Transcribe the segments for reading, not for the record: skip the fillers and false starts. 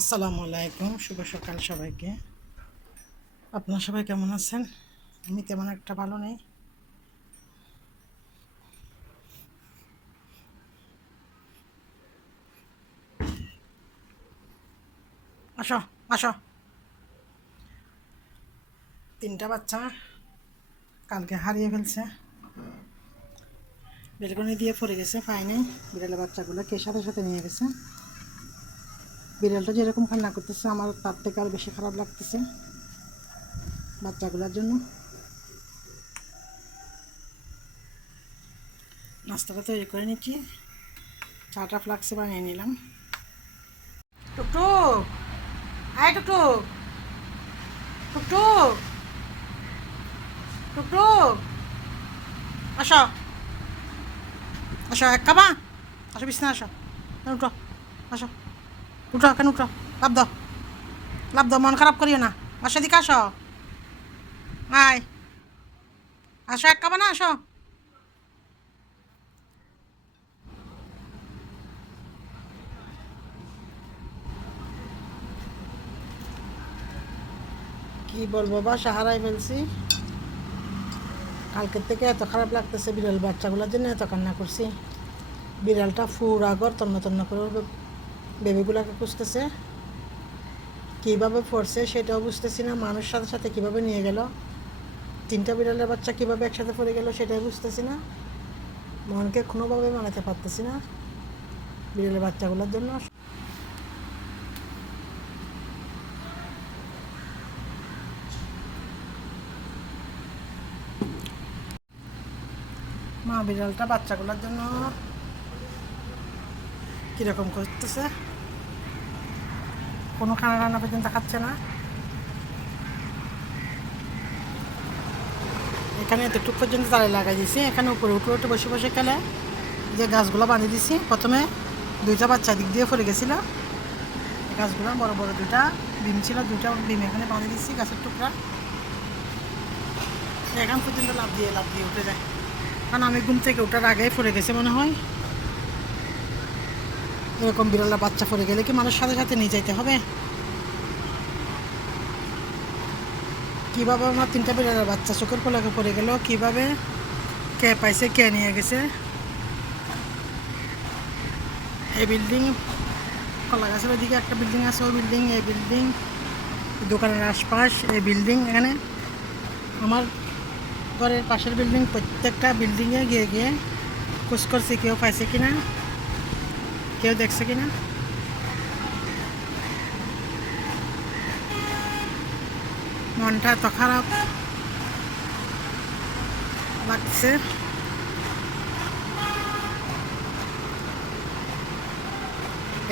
আসসালামু আলাইকুম, শুভ সকাল সবাইকে। আপনারা সবাই কেমন আছেন? আমি তেমন একটা ভালো নেই। আসো, আসো। তিনটা বাচ্চা কালকে হারিয়ে ফেলছে, বেলকনি দিয়ে পড়ে গেছে, পায়নি। বিড়ালের বাচ্চাগুলো কে সাথে সাথে নিয়ে গেছে। বিড়ালটা যেরকম কান্না করতেছে আমার তার থেকে আরও বেশি খারাপ লাগতেছে বাচ্চাগুলোর জন্য। নাস্তাটা তৈরি করে নিচ্ছি, চাটা ফ্লাক্সে বানিয়ে নিলাম। টুকটুক, আয় টুকটুক, টুকটুক, টুকটুক, আসো, আসো, এক কাবা, আসো বিছনা, আসো, উঠো, আসো, উঠো, কেন উঠো, লাভ দাও, লাভ দাও, মন খারাপ করিও না, আসো দিকে, আসো, আয়, আসো, এক কাবা না, আসো। কি বলবো, বাসা হারাই ফেলছি। কালকের থেকে এত খারাপ লাগতেছে, বিড়াল বাচ্চাগুলোর জন্য এত কান্না করছি। বিড়ালটা ফুরা ঘর তন্ন তন্ন করে বেবিগুলোকে খুঁজতেছে, কীভাবে পড়ছে সেটাও বুঝতেছি না। মানুষ সাথে সাথে কীভাবে নিয়ে গেল, তিনটা বিড়ালের বাচ্চা কীভাবে একসাথে পড়ে গেল সেটাই বুঝতেছি না। মনকে কোনোভাবে মানাতে পারতেছি না বিড়ালের বাচ্চাগুলোর জন্য। মা বিড়ালটা বাচ্চাগুলোর জন্য কীরকম করতেছে, কোনো খানা রান্না পর্যন্ত খাচ্ছে না। এখানে এতটুকু পর্যন্ত তালে লাগাই দিয়েছি, এখানে উপরে উপরে উঠে বসে বসে খেলে। যে গাছগুলো বাঁধিয়ে দিয়েছি, প্রথমে দুইটা বাচ্চা দিক দিয়ে পড়ে গেছিলো, গাছগুলো বড় বড় দুইটা ডিম ছিল, দুইটা ডিম এখানে বাঁধিয়ে দিচ্ছি গাছের টুকরা। এখান পর্যন্ত লাভ দিয়ে উঠে যায়, কারণ আমি ঘুম থেকে ওঠার আগেই পড়ে গেছে মনে হয়। এরকম বিড়ালের বাচ্চা পড়ে গেলে কি মানুষ সাথে সাথে নিয়ে যাইতে হবে? কীভাবে আমার তিনটা বিড়ালের বাচ্চা চোখের পলকে পড়ে গেল, কীভাবে কে পাইছে, কে নিয়ে গেছে। এই বিল্ডিং, কলা গাছের ওইদিকে একটা বিল্ডিং আছে, ওই বিল্ডিং, এই বিল্ডিং, দোকানের আশপাশ, এই বিল্ডিং, এখানে আমার ঘরের পাশের বিল্ডিং, প্রত্যেকটা বিল্ডিংয়ে গিয়ে গিয়ে খোঁজ করছি কেউ পাইছে কিনা, কেউ দেখছে কিনা। মনটা এত খারাপ লাগছে।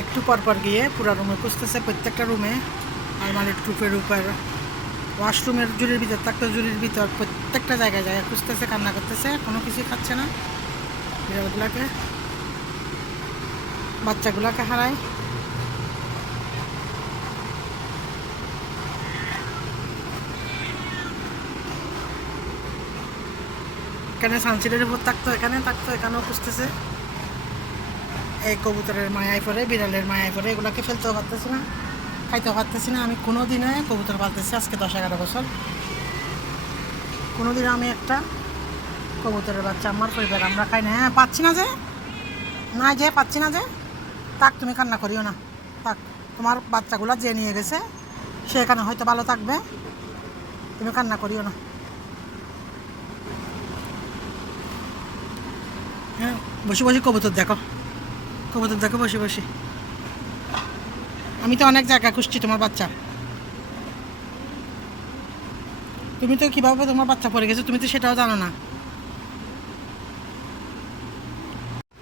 একটু পরপর গিয়ে পুরো রুমে খুঁজতেছে, প্রত্যেকটা রুমে, আলমারির টুপের উপর, ওয়াশরুমের জুড়ির ভিতর থাকতো, জুড়ির ভিতর, প্রত্যেকটা জায়গায় জায়গায় খুঁজতেছে, কান্না করতেছে, কোনো কিছুই খাচ্ছে না। বিড়ালগুলোকে, বাচ্চাগুলোকে হারায়। এখানে সানসিটের উপর থাকতো, এখানে থাকতো, এখানেও খুঁজতেছে। এই কবুতরের মায়ায় পড়ে, বিড়ালের মায়ায় পড়ে, এগুলোকে ফেলতেও পারতেছি না, খাইতেও পারতেছি না। আমি কোনো দিনে কবুতর পালতেছি আজকে 10-11 বছর, কোনো দিনে আমি একটা কবুতরের বাচ্চা আমার পরিবার আমরা খাই না। হ্যাঁ, পাচ্ছি না যে, না যে পাচ্ছি না যে, থাক, তুমি কান্না করিও না, থাক। তোমার বাচ্চাগুলো যে নিয়ে গেছে সে এখানে হয়তো ভালো থাকবে, তুমি কান্না করিও না। হ্যাঁ, বসে বসে কবুতর দেখো, কবুতর দেখো বসে বসে। আমি তো অনেক জায়গা খুঁজছি তোমার বাচ্চা, তুমি তো কীভাবে তোমার বাচ্চা পড়ে গেছে তুমি তো সেটাও জানো না,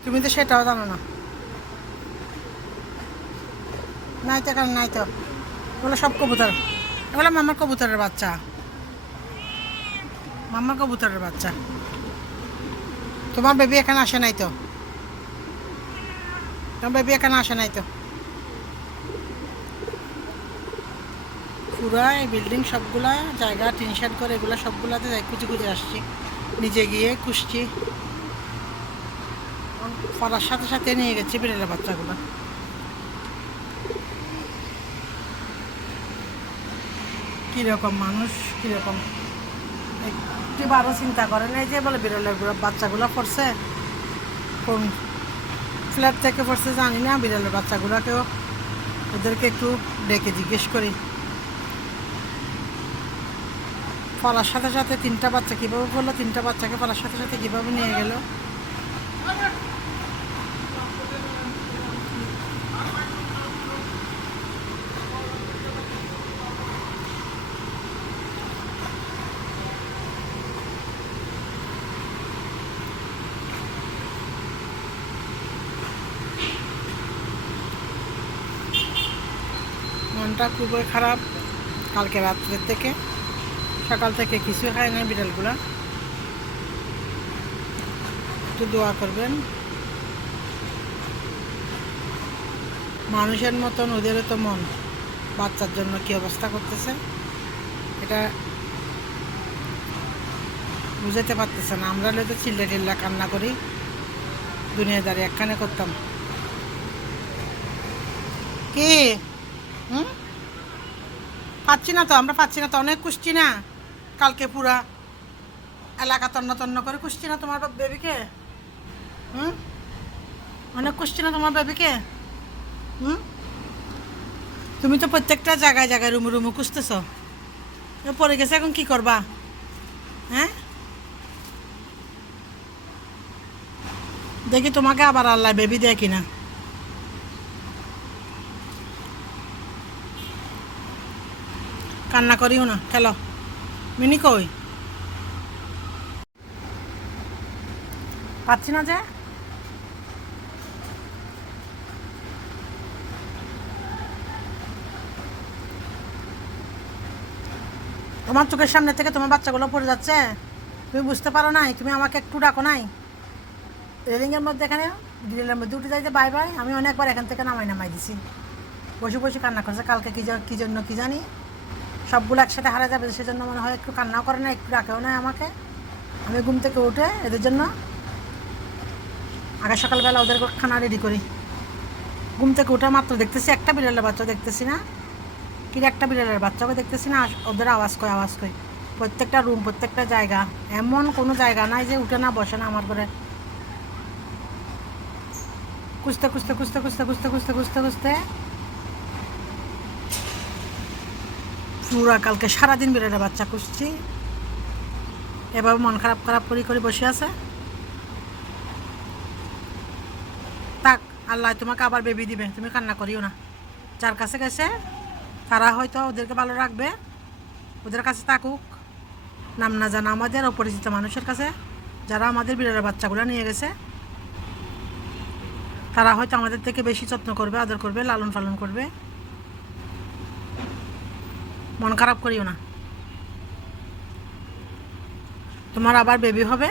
তুমি তো সেটাও জানো না। নাই তো, কারণ নাই তো, এগুলো সব কবুতর, এগুলো মামার কবুতরের বাচ্চা, মামার কবুতরের বাচ্চা। তোমার বেবি এখানে আসে নাই তো, তোমার বেবি এখানে আসে নাই তো। পুরো এই বিল্ডিং সবগুলা জায়গা টিন শেড করে, এগুলো সবগুলাতে যাই খুঁজে খুঁজে আসছি, নিজে গিয়ে খুঁজছি, পড়ার সাথে সাথে নিয়ে গেছি বিড়ালের বাচ্চাগুলো। কীরকম মানুষ, কীরকম একটিবারও চিন্তা করে না যে বলে বিড়ালের বাচ্চাগুলো পড়ছে কোন ফ্ল্যাট থেকে পড়ছে জানি না। বিড়ালের বাচ্চাগুলোকেও ওদেরকে একটু ডেকে জিজ্ঞেস করি। পড়ার সাথে সাথে 3টা বাচ্চা কীভাবে পড়লো, 3টা বাচ্চাকে পড়ার সাথে সাথে কীভাবে নিয়ে গেল। মনটা খুবই খারাপ কালকে রাত্রের থেকে, সকাল থেকে কিছু খায় না বিড়ালগুলা। একটু দোয়া করবেন। মানুষের মতন ওদেরও তো মন, বাচ্চার জন্য কী অবস্থা করতেছে এটা বুঝাতে পারতেছে না। আমরা হলে তো চিল্লা টিল্লা কান্না করি, দুনিয়াদারি একখানে করতাম। কি পাচ্ছি না তো, আমরা পাচ্ছি না তো, অনেক খুঁজছি না। কালকে পুরা এলাকা তন্ন তন্ন করে খুঁজছি না তোমার বেবিকে। অনেক খুঁজছি না তোমার বেবিকে। তুমি তো প্রত্যেকটা জায়গায় জায়গায় রুমু রুমু খুঁজতেছ, পড়ে গেছে, এখন কি করবা? হ্যাঁ, দেখি তোমাকে আবার আল্লাহ বেবি দেয় কিনা। কান্না করিও না, খেলো। মিনি কই? পাচ্ছি না যে। তোমার চোখের সামনে থেকে তোমার বাচ্চাগুলো পড়ে যাচ্ছে, তুমি বুঝতে পারো নাই? তুমি আমাকে একটু ডাকো নাই? রেলিংয়ের মধ্যে এখানে গ্রিলের মধ্যে উঠে যাইতে বাই বাই। আমি অনেকবার এখান থেকে নামাই দিছি। বসে বসে কান্না করছে কালকে কী জন্য কি জানি। সবগুলো একসাথে হারা যাবে সেজন্য মনে হয় একটু কান্নাও করে না, একটু ডাকেও না আমাকে। আমি ঘুম থেকে উঠে এদের জন্য আগে সকালবেলা ওদের খানা রেডি করি। ঘুম থেকে উঠে মাত্র দেখতেছি একটা বিড়ালের বাচ্চা দেখতেছি না, কি একটা বিড়ালের বাচ্চাকে দেখতেছি না। ওদের আওয়াজ কয় প্রত্যেকটা রুম, প্রত্যেকটা জায়গা, এমন কোনো জায়গা নাই যে উঠে না বসে না আমার ঘরে। খুঁজতে খুঁজতে খুঁজতে খুঁজতে খুঁজতে খুঁজতে খুঁজতে খুঁজতে পুরা কালকে সারাদিন বিড়ালের বাচ্চা খুঁজছি। এভাবে মন খারাপ খারাপ করে বসে আছে। তাক, আল্লাহ তোমাকে আবার বেবি দিবে, তুমি কান্না করিও না। যার কাছে গেছে তারা হয়তো ওদেরকে ভালো রাখবে, ওদের কাছে থাকুক। নাম না জানা আমাদের অপরিচিত মানুষের কাছে, যারা আমাদের বিড়ালের বাচ্চাগুলো নিয়ে গেছে, তারা হয়তো আমাদের থেকে বেশি যত্ন করবে, আদর করবে, লালন পালন করবে। মন খারাপ করিও না, তোমার আবার বেবি হবে।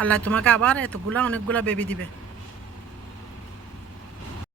আল্লাহ তোমাকে আবার অনেকগুলা বেবি দিবে।